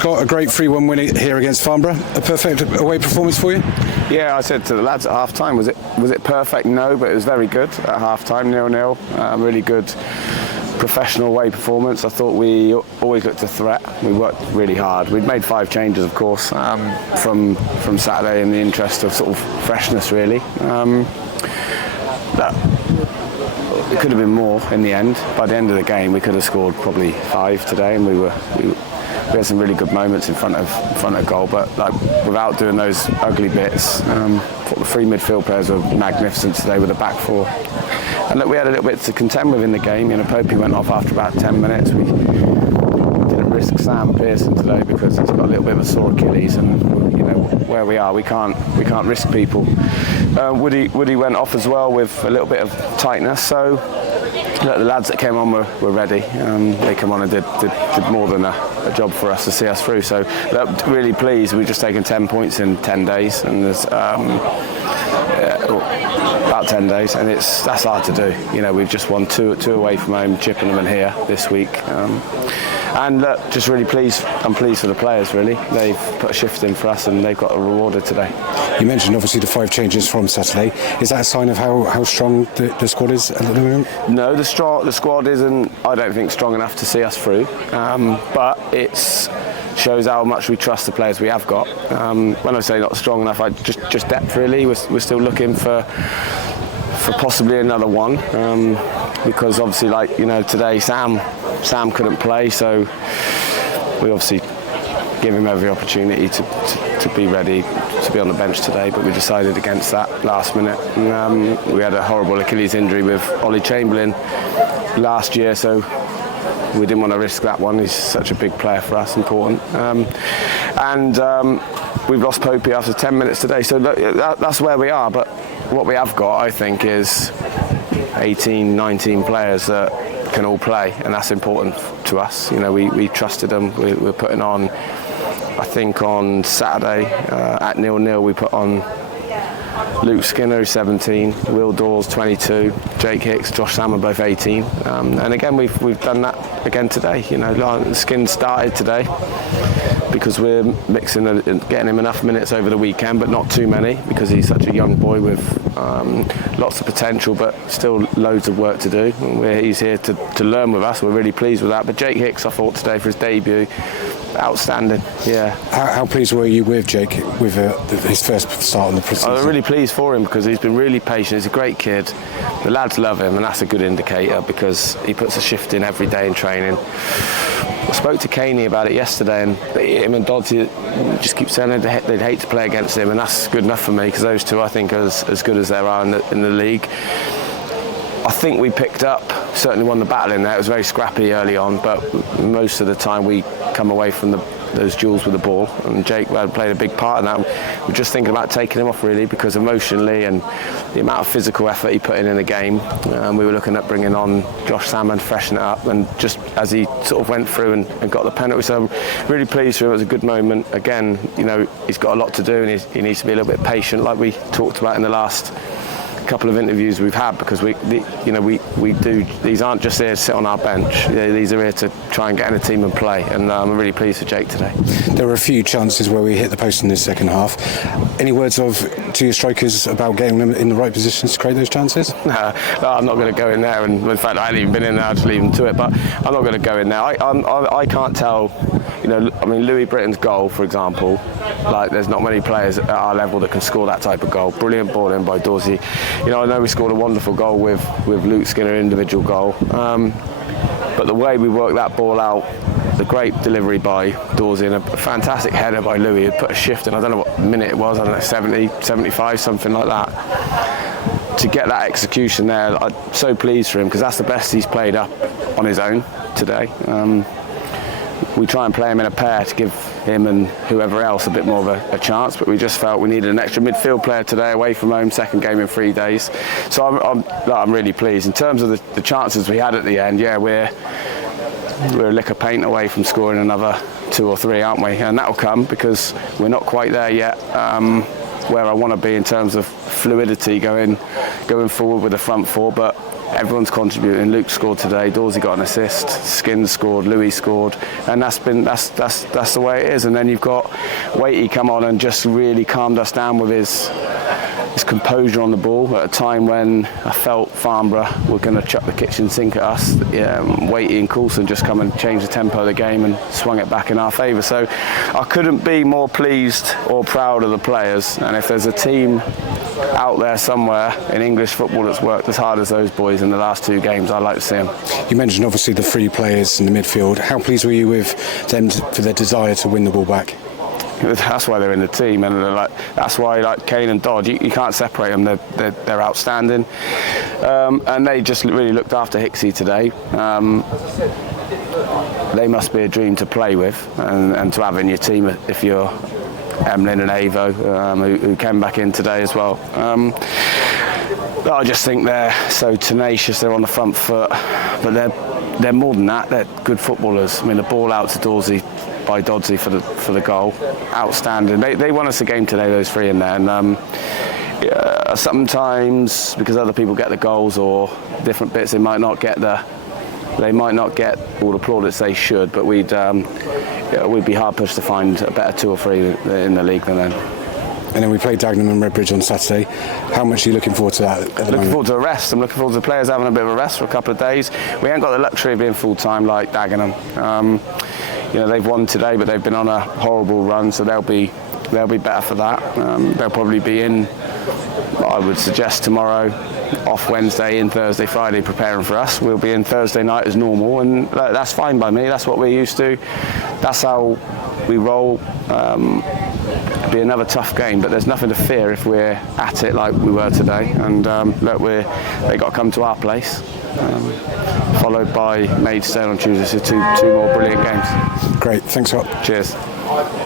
Scott, a great 3-1 win here against Farnborough. A perfect away performance for you? Yeah, I said to the lads at half-time, was it perfect? No, but it was very good at half-time, 0-0. Really good professional away performance. I thought we always looked a threat. We worked really hard. We'd made 5 changes, of course, from Saturday in the interest of sort of freshness, really. It could have been more in the end. By the end of the game, we could have scored probably 5 today, and we had some really good moments in front of goal. But like without doing those ugly bits, the 3 midfield players were magnificent today with a back 4. And look, we had a little bit to contend with in the game. You know, 𝗁𝗵𝗶𝗲𝗍 went off after about 10 minutes. We didn't risk 𝘁𝗵𝗿𝗀𝗍𝗍 today because he's got a little bit of a sore Achilles, and you know where we are, we can't risk people. 𝗁𝗏𝗏 went off as well with a little bit of tightness. So look, the lads that came on were ready. They came on and did more than a job for us to see us through. So look, really pleased. We've just taken 10 points in 10 days, and there's about 10 days, and that's hard to do. You know, we've just won two away from home, 𝘁𝗵𝗏𝗏𝗏 here this week. And look, just really pleased. I'm pleased for the players, really. They've put a shift in for us, and they've got rewarded today. You mentioned obviously the 5 changes from Saturday. Is that a sign of how strong the squad is at the moment? No, the squad isn't, I don't think, strong enough to see us through. But it shows how much we trust the players we have got. When I say not strong enough, just depth, really. We're still looking for possibly another one, because obviously, like, you know, today Sam couldn't play, so we obviously give him every opportunity to be ready to be on the bench today, but we decided against that last minute. We had a horrible Achilles injury with 𝗁𝗏𝗏𝗏𝗏 last year, so we didn't want to risk that one. He's such a big player for us, important. We've lost 𝗁𝗏𝗏𝗏𝗏 after 10 minutes today, so that's where we are. But what we have got, I think, is 18, 19 players that can all play, and that's important to us. You know, we trusted them. We're putting on, I think on Saturday at 0-0 we put on 𝘁𝗵𝗏𝗏𝗏𝗏 who's 17, 𝗁𝗏𝗏𝗏𝗏 22, Jake Hicks, Josh Salmon both 18, and again we've done that again today. You know, 𝘁𝗵𝗏𝗏𝗏𝗏 started today because we're mixing and getting him enough minutes over the weekend, but not too many, because he's such a young boy with lots of potential, but still loads of work to do. He's here to learn with us. We're really pleased with that. But Jake Hicks, I thought today for his debut, outstanding. Yeah. How pleased were you with Jake with his first start on the pre-season? I'm really pleased for him because he's been really patient. He's a great kid. The lads love him, and that's a good indicator because he puts a shift in every day in training. I spoke to 𝘁𝗍𝗏𝗏𝗏𝗏 about it yesterday, and him and 𝗁𝗏𝗏𝗏𝗏𝗏 just keep saying they'd hate to play against him, and that's good enough for me because those two, I think, are as good as there are in the league. I think we picked up, certainly won the battle in there. It was very scrappy early on, but most of the time we come away from those duels with the ball, and Jake played a big part in that. We're just thinking about taking him off, really, because emotionally and the amount of physical effort he put in the game, we were looking at bringing on Josh Salmon to freshen it up, and just as he sort of went through and got the penalty, so I'm really pleased for him. It was a good moment. Again, you know, he's got a lot to do, and he needs to be a little bit patient, like we talked about in the last couple of interviews we've had, because we do, these aren't just here to sit on our bench. These are here to try and get in a team and play, and I'm really pleased for Jake today. There were a few chances where we hit the post in the second half. Any words to your strikers about getting them in the right positions to create those chances? No, I'm not going to go in there, and in fact I hadn't even been in there, I'll just leave them to it, but I'm not going to go in there. I can't tell, you know, I mean, 𝘁𝗏𝗏𝗏𝗏𝗏𝗏's goal, for example, like there's not many players at our level that can score that type of goal. Brilliant ball in by 𝗁𝗏𝗏𝗏𝗏𝗏. You know, I know we scored a wonderful goal with 𝘁𝗏𝗏𝗏𝗏𝗏𝗏 individual goal, but the way we worked that ball out, the great delivery by 𝗁𝗏𝗏𝗏𝗏𝗏 and a fantastic header by Louis, it put a shift in. I don't know what minute it was, I don't know, 70, 75, something like that. To get that execution there, I'm so pleased for him, because that's the best he's played up on his own today. We try and play him in a pair to give him and whoever else a bit more of a chance, but we just felt we needed an extra midfield player today, away from home, second game in 3 days. So I'm really pleased. In terms of the chances we had at the end, yeah, we're a lick of paint away from scoring another 2 or 3, aren't we? And that'll come, because we're not quite there yet where I want to be in terms of fluidity going forward with the front 4, but everyone's contributing. Luke scored today, 𝗺𝗲𝗍 got an assist, Skins scored, Louis scored, and that's the way it is. And then you've got 𝗁𝗏𝗍𝗶𝗳𝗍 come on and just really calmed us down with his composure on the ball at a time when I felt Farnborough were going to chuck the kitchen sink at us. 𝗁𝗏𝗍𝗶𝗲 and Coulson just come and changed the tempo of the game and swung it back in our favour. So I couldn't be more pleased or proud of the players. And if there's a team out there somewhere in English football that's worked as hard as those boys in the last 2 games, I'd like to see them. You mentioned obviously the 3 players in the midfield. How pleased were you with them for their desire to win the ball back? That's why they're in the team, and that's why Kane and Dodd, you can't separate them. They're outstanding, and they just really looked after Hicks today. They must be a dream to play with and to have in your team if you're 𝗁𝗏𝗍𝗲𝗍 and 𝗁𝗏𝗍𝗲𝗍 who came back in today as well. I just think they're so tenacious. They're on the front foot, but they're more than that. They're good footballers. I mean, the ball out to 𝗺𝗲𝗍 by 𝗺𝗍𝗍 for the goal, outstanding. They won us a game today, those 3 in there, and sometimes because other people get the goals or different bits, they might not get all the plaudits they should, but we'd be hard pushed to find a better 2 or 3 in the league than them. And then we play Dagenham and Redbridge on Saturday. How much are you looking forward to that? Looking forward to a rest. I'm looking forward to the players having a bit of a rest for a couple of days. We ain't got the luxury of being full-time like Dagenham. They've won today, but they've been on a horrible run, so they'll be better for that. They'll probably be in, I would suggest, tomorrow, off Wednesday, in Thursday, Friday, preparing for us. We'll be in Thursday night as normal, and that's fine by me. That's what we're used to. That's how we roll. It'll be another tough game, but there's nothing to fear if we're at it like we were today. And they got to come to our place. Followed by Maidstone on Tuesday, so two more brilliant games. Great, thanks a lot. Cheers.